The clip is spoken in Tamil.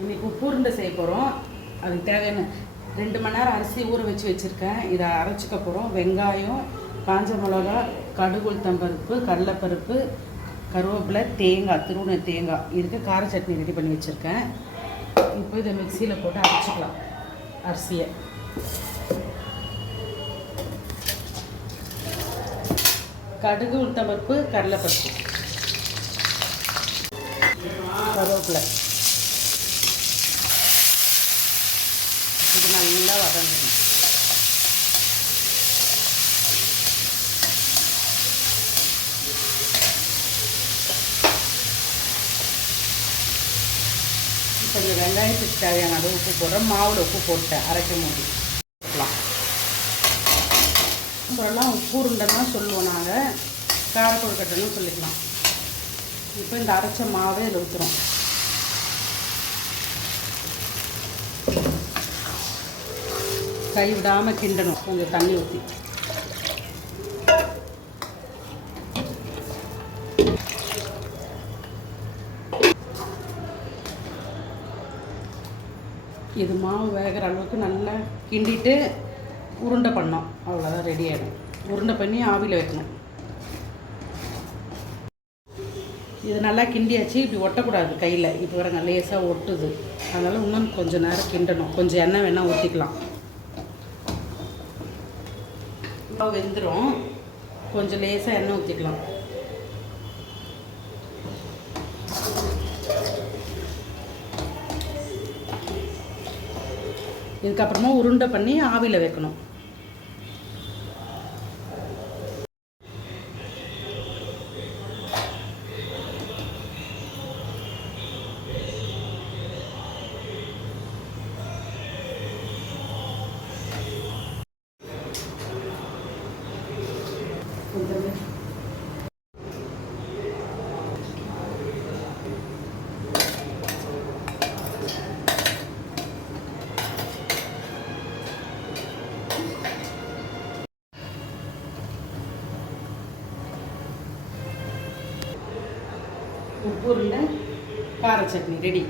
இன்றைக்கி உப்பு உருண்டை செய்ய போகிறோம். அதுக்கு தேவையான 2 மணி நேரம் அரிசி ஊற வச்சுருக்கேன். இதை அரைச்சிக்க போகிறோம். வெங்காயம், காஞ்ச மிளகா, கடுகு, உளுத்தம்பருப்பு, கடலைப்பருப்பு, கருவேப்பிலை, தேங்காய், துருவின தேங்காய் இதுக்கு கார சட்னி ரெடி பண்ணி வச்சுருக்கேன். இப்போ இதை மிக்சியில் போட்டு அரைச்சிக்கலாம். அரிசியை கடுகு, உளுத்தம்பருப்பு, கடலைப்பருப்பு, கருவேப்பிலை இது நல்லா வதங்கணும். இப்போ இந்த வெங்காயத்துக்கு தேவையான அளவு உப்பு போடுறேன். மாவில் உப்பு போட்டேன் அரைக்கும் போது. அப்புறம்லாம் உப்பு உருண்டைன்னா சொல்லுவோம், நாங்கள் காரக்கொழுக்கட்டைன்னு சொல்லிக்கலாம். இப்போ இந்த அரைச்ச மாவே இதில் ஊற்றுறோம். கை விடாமல் கிண்டணும். கொஞ்சம் தண்ணி ஊற்றி இது மாவு வேகிற அளவுக்கு நல்லா கிண்டிட்டு உருண்டை பண்ணோம். அவ்வளோதான், ரெடி ஆகிடும். உருண்டை பண்ணி ஆவியில் வைக்கணும். இது நல்லா கிண்டியாச்சு. இப்படி ஒட்டக்கூடாது கையில். இப்போ வர லேசாக ஒட்டுது. அதனால் இன்னும் கொஞ்சம் நேரம் கிண்டணும். கொஞ்சம் எண்ணெய் வேணால் ஊற்றிக்கலாம். வெந்துடும். கொஞ்சம் லேசாக எண்ணெய் ஊற்றிக்கலாம். இதுக்கப்புறமா உருண்டை பண்ணி ஆவியில் வைக்கணும். உப்பு உருண்டை கார சட்னி ரெடி.